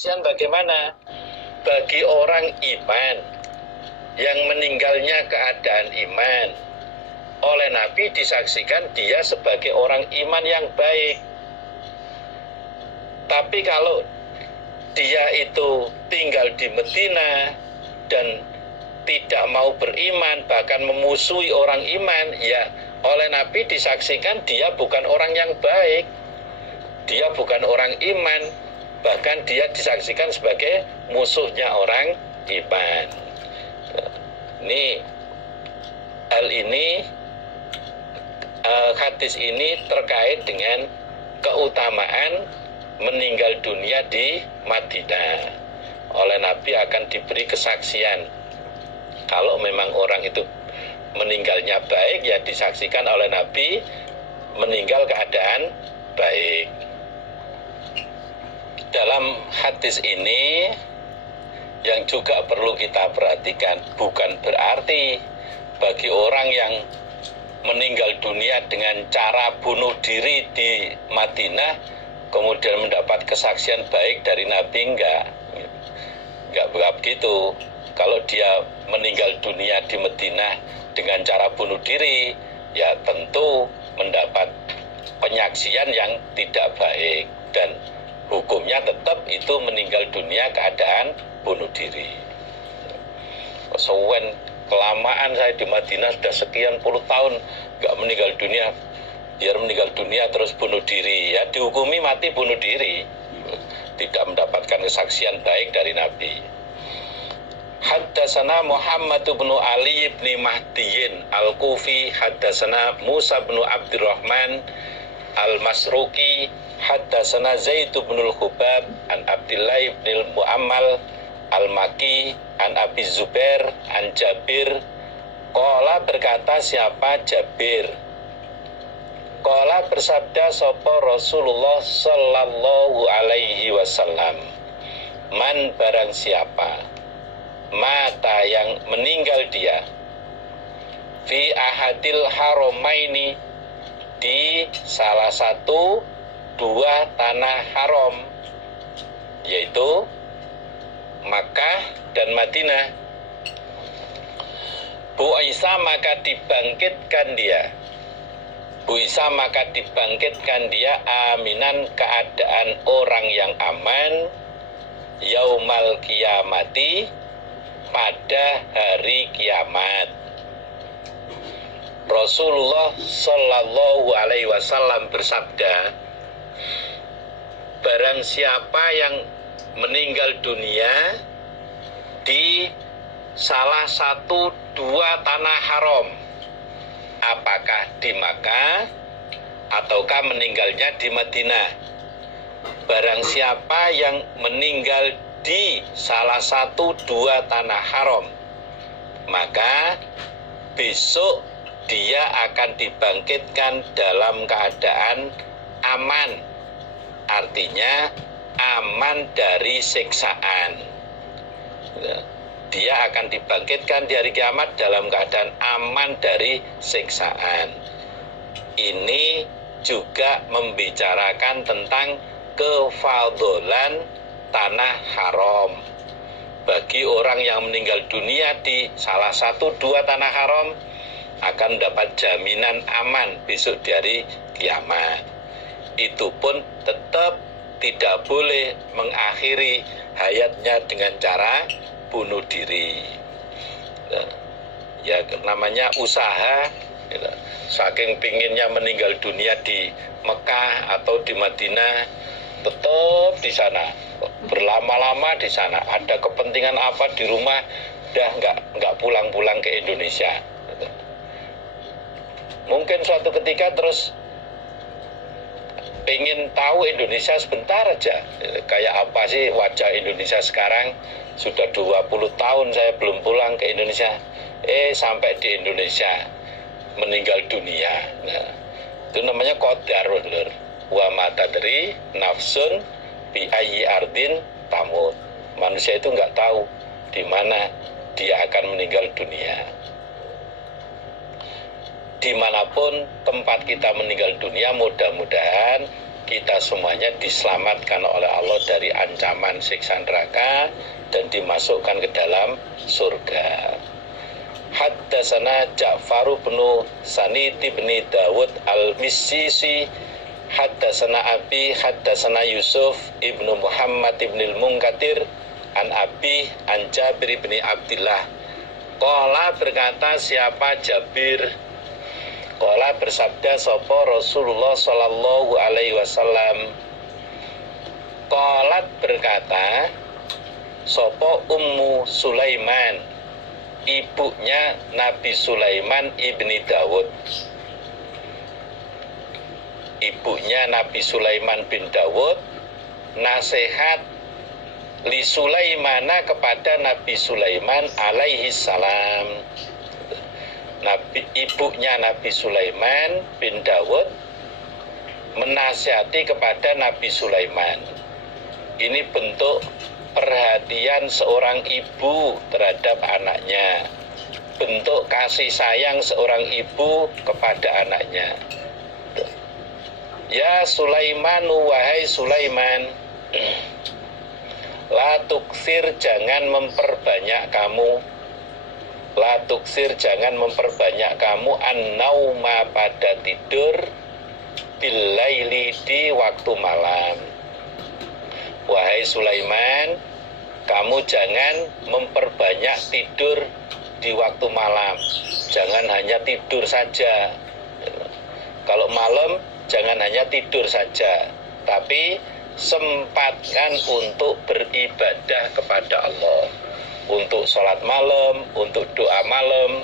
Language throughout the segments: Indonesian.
kesaksian bagaimana? Bagi orang iman yang meninggalnya keadaan iman, oleh Nabi disaksikan dia sebagai orang iman yang baik. Tapi kalau dia itu tinggal di Madinah dan tidak mau beriman, bahkan memusuhi orang iman, ya oleh Nabi disaksikan dia bukan orang yang baik, dia bukan orang iman, bahkan dia disaksikan sebagai musuhnya orang iman. Ini hadis ini terkait dengan keutamaan meninggal dunia di Madinah. Oleh Nabi akan diberi kesaksian. Kalau memang orang itu meninggalnya baik, ya disaksikan oleh Nabi meninggal keadaan baik. Dalam hadis ini yang juga perlu kita perhatikan, bukan berarti bagi orang yang meninggal dunia dengan cara bunuh diri di Madinah kemudian mendapat kesaksian baik dari Nabi, enggak begitu. Kalau dia meninggal dunia di Madinah dengan cara bunuh diri, ya tentu mendapat penyaksian yang tidak baik, dan hukumnya tetap itu meninggal dunia keadaan bunuh diri. Sewen kelamaan saya di Madinah sudah sekian puluh tahun nggak meninggal dunia, biar meninggal dunia terus bunuh diri, ya dihukumi mati bunuh diri, tidak mendapatkan kesaksian baik dari Nabi. Haddatsana Muhammad bin Ali bin Mahdiyin Al-Kufi, haddatsana Musa bin Abdurrahman Al-Masruqi, haddatsana Zaid bin Al-Khubab an Abdillah bin Muammal Al-Maki an Abi Zubair an Jabir. Qala berkata siapa? Jabir. Qala bersabda sapa Rasulullah sallallahu alaihi wasallam, man barang siapa mata yang meninggal dia fi ahadil haramaini, di salah satu dua tanah haram, yaitu Makkah dan Madinah, bu'isa maka dibangkitkan dia, bu'isa maka dibangkitkan dia aminan keadaan orang yang aman, yaumal kiamati pada hari kiamat. Rasulullah Shallallahu Alaihi Wasallam bersabda, barang siapa yang meninggal dunia di salah satu dua tanah haram, apakah di Makkah ataukah meninggalnya di Madinah, barang siapa yang meninggal di salah satu dua tanah haram, maka besok dia akan dibangkitkan dalam keadaan aman, artinya aman dari siksaan. Dia akan dibangkitkan di hari kiamat dalam keadaan aman dari siksaan. Ini juga membicarakan tentang kefadolan tanah haram. Bagi orang yang meninggal dunia di salah satu dua tanah haram akan dapat jaminan aman besok di hari kiamat. Itu pun tetap tidak boleh mengakhiri hayatnya dengan cara bunuh diri. Ya namanya usaha, saking pinginnya meninggal dunia di Mekah atau di Madinah, tetap di sana, berlama-lama di sana. Ada kepentingan apa di rumah, dah nggak pulang-pulang ke Indonesia. Mungkin suatu ketika terus pengen tahu Indonesia sebentar aja, kayak apa sih wajah Indonesia sekarang. Sudah 20 tahun saya belum pulang ke Indonesia, sampai di Indonesia meninggal dunia. Nah, itu namanya qadar, wa ma tadri nafsun bi ayyi ardin tamut. Manusia itu nggak tahu di mana dia akan meninggal dunia. Dimanapun tempat kita meninggal dunia, mudah-mudahan kita semuanya diselamatkan oleh Allah dari ancaman siksa neraka dan dimasukkan ke dalam surga. Haddatsana Ja'far bin Sanid bin Dawud al-Missisi haddatsana Abi haddatsana Yusuf ibnu Muhammad ibn al-Munkatir an Abi an Jabir bin Abdillah. Qala berkata siapa Jabir, qala bersabda sapa Rasulullah sallallahu alaihi wasallam, qalat berkata sapa Ummu Sulaiman, ibunya Nabi Sulaiman ibni Dawud. Ibunya Nabi Sulaiman bin Dawud nasihat li Sulaimana kepada Nabi Sulaiman alaihi salam. Ibunya Nabi Sulaiman bin Dawud menasihati kepada Nabi Sulaiman. Ini bentuk perhatian seorang ibu terhadap anaknya, bentuk kasih sayang seorang ibu kepada anaknya. Ya Sulaiman, wahai Sulaiman, la tuksir, jangan memperbanyak kamu, la tuksir, jangan memperbanyak kamu an-nauma pada tidur, bil-laili, di waktu malam. Wahai Sulaiman, kamu jangan memperbanyak tidur di waktu malam. Jangan hanya tidur saja. Kalau malam, jangan hanya tidur saja, tapi sempatkan untuk beribadah kepada Allah, untuk sholat malam, untuk doa malam.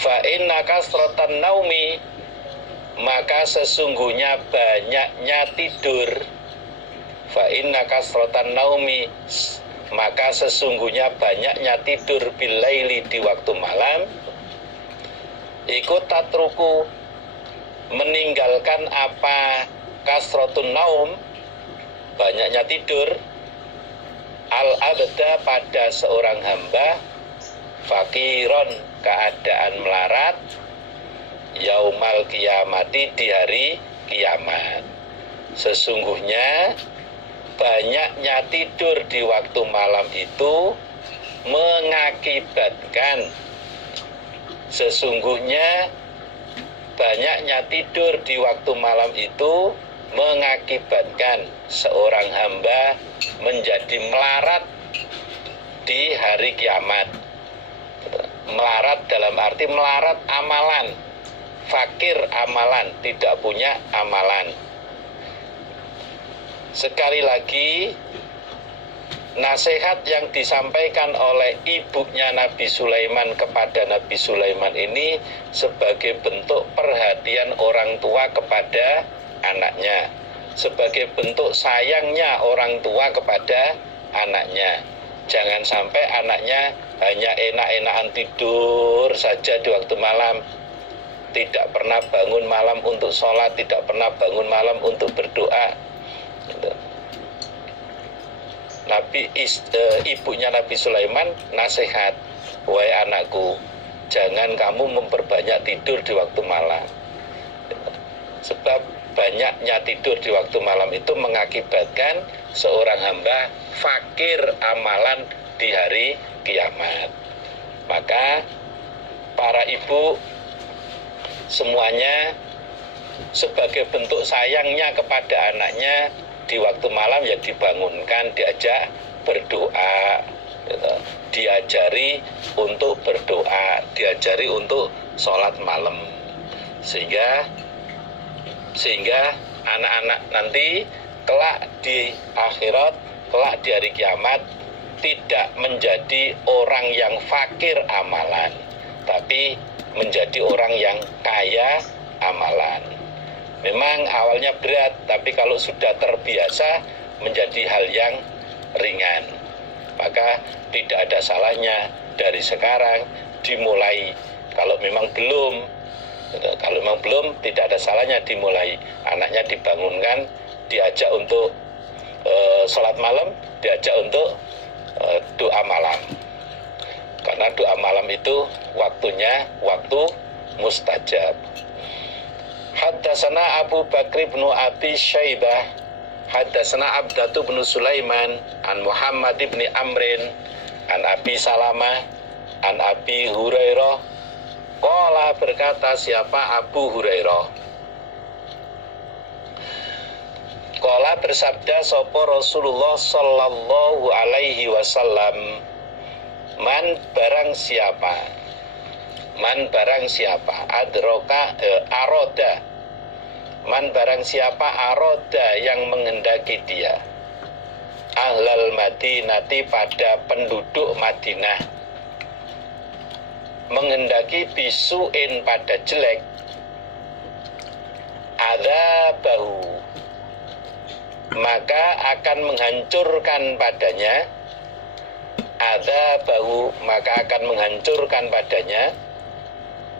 Fa inna kasratan naumi, maka sesungguhnya banyaknya tidur. Fa inna kasratan naumi, maka sesungguhnya banyaknya tidur bilaili, di waktu malam, ikut tatruku, meninggalkan apa kasratun naum, banyaknya tidur, al-abda, pada seorang hamba, fakiron, keadaan melarat, yaumal kiamati, di hari kiamat. Sesungguhnya banyaknya tidur di waktu malam itu mengakibatkan, sesungguhnya banyaknya tidur di waktu malam itu mengakibatkan seorang hamba menjadi melarat di hari kiamat. Melarat dalam arti melarat amalan, fakir amalan, tidak punya amalan. Sekali lagi, nasihat yang disampaikan oleh ibunya Nabi Sulaiman kepada Nabi Sulaiman ini sebagai bentuk perhatian orang tua kepada anaknya, sebagai bentuk sayangnya orang tua kepada anaknya. Jangan sampai anaknya hanya enak-enakan tidur saja di waktu malam, tidak pernah bangun malam untuk sholat, tidak pernah bangun malam untuk berdoa. Ibunya Nabi Sulaiman nasihat, wahai anakku, jangan kamu memperbanyak tidur di waktu malam, sebab banyaknya tidur di waktu malam itu mengakibatkan seorang hamba fakir amalan di hari kiamat. Maka para ibu semuanya sebagai bentuk sayangnya kepada anaknya, di waktu malam ya dibangunkan, diajak berdoa, diajari untuk berdoa, diajari untuk sholat malam, sehingga anak-anak nanti kelak di akhirat, kelak di hari kiamat tidak menjadi orang yang fakir amalan, tapi menjadi orang yang kaya amalan. Memang awalnya berat, tapi kalau sudah terbiasa menjadi hal yang ringan. Maka tidak ada salahnya dari sekarang dimulai. Kalau memang belum, tidak ada salahnya dimulai. Anaknya dibangunkan, diajak untuk sholat malam, diajak untuk doa malam. Karena doa malam itu waktunya waktu mustajab. Haddatsana Abu Bakr bin Abi Syaibah, haddatsana Abdatu bin Sulaiman, an Muhammad bin Amrin, an Abi Salamah, an Abi Hurairah. Qala, berkata siapa Abu Hurairah. Qala, bersabda sapa Rasulullah sallallahu alaihi wasallam, man barang siapa adroka aroda, man barang siapa aroda yang menghendaki dia, ahlal Madinati pada penduduk Madinah, menghendaki bisuin pada jelek, adzabahu maka akan menghancurkan padanya, adzabahu maka akan menghancurkan padanya.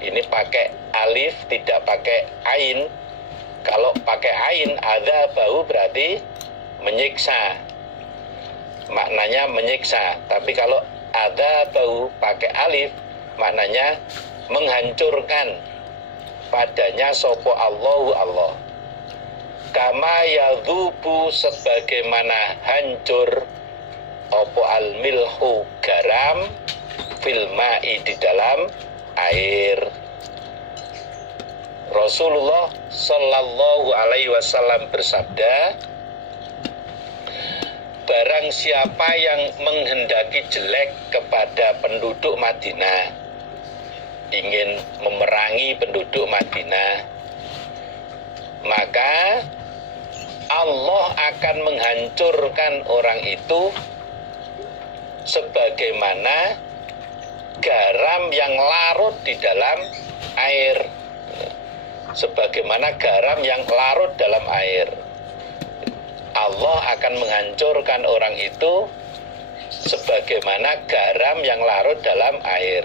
Ini pakai alif, tidak pakai ain. Kalau pakai ain, adzabahu berarti menyiksa, maknanya menyiksa. Tapi kalau adzabahu pakai alif, maknanya menghancurkan padanya sopo Allahu Allah. Kama yadhubu sebagaimana hancur opo al-milhu garam fil ma'i di dalam air. Rasulullah sallallahu alaihi wasallam bersabda, barang siapa yang menghendaki jelek kepada penduduk Madinah, ingin memerangi penduduk Madinah, maka Allah akan menghancurkan orang itu sebagaimana garam yang larut di dalam air. Sebagaimana garam yang larut dalam air, Allah akan menghancurkan orang itu sebagaimana garam yang larut dalam air.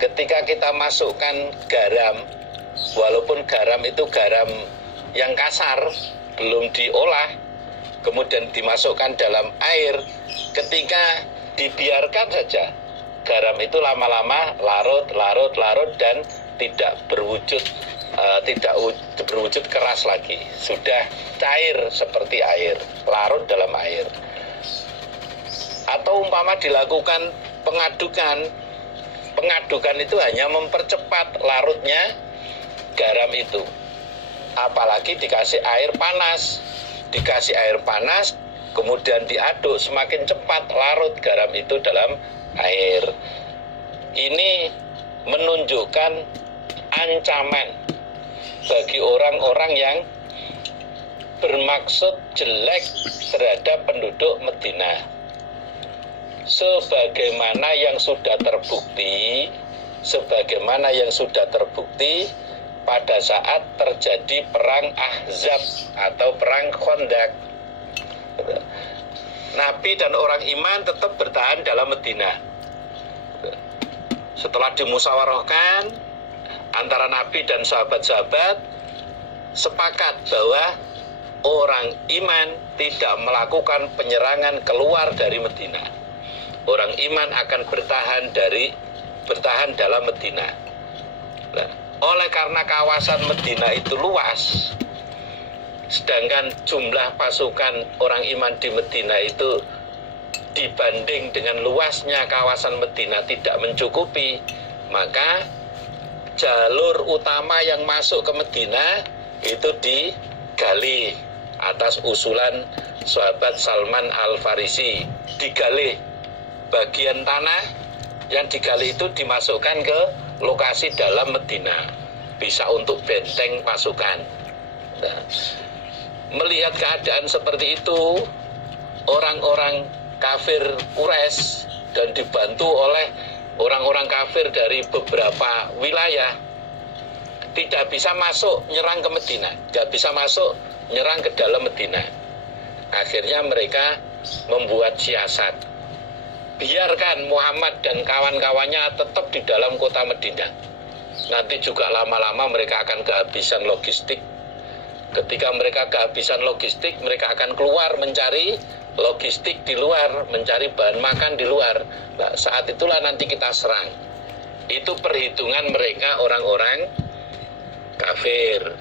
Ketika kita masukkan garam, walaupun garam itu garam yang kasar, belum diolah, kemudian dimasukkan dalam air, ketika dibiarkan saja, garam itu lama-lama larut dan tidak berwujud keras lagi, sudah cair seperti air, larut dalam air. Atau umpama dilakukan pengadukan itu hanya mempercepat larutnya garam itu. Apalagi dikasih air panas, kemudian diaduk, semakin cepat larut garam itu dalam air. Ini menunjukkan ancaman bagi orang-orang yang bermaksud jelek terhadap penduduk Madinah. Sebagaimana yang sudah terbukti pada saat terjadi perang Ahzab atau perang Khandaq. Nabi dan orang iman tetap bertahan dalam Madinah. Setelah dimusyawarahkan antara Nabi dan sahabat-sahabat, sepakat bahwa orang iman tidak melakukan penyerangan keluar dari Madinah. Orang iman akan bertahan dalam Madinah. Nah, oleh karena kawasan Madinah itu luas, sedangkan jumlah pasukan orang iman di Madinah itu dibanding dengan luasnya kawasan Madinah tidak mencukupi, maka jalur utama yang masuk ke Madinah itu digali atas usulan sahabat Salman Al-Farisi. Digali, bagian tanah yang digali itu dimasukkan ke lokasi dalam Madinah, bisa untuk benteng pasukan. Nah, melihat keadaan seperti itu, orang-orang kafir Quraisy dan dibantu oleh orang-orang kafir dari beberapa wilayah tidak bisa masuk nyerang ke Madinah, tidak bisa masuk nyerang ke dalam Madinah. Akhirnya mereka membuat siasat, biarkan Muhammad dan kawan-kawannya tetap di dalam kota Madinah. Nanti juga lama-lama mereka akan kehabisan logistik. Ketika mereka kehabisan logistik, mereka akan keluar mencari logistik di luar, mencari bahan makan di luar. Nah, saat itulah nanti kita serang. Itu perhitungan mereka orang-orang kafir.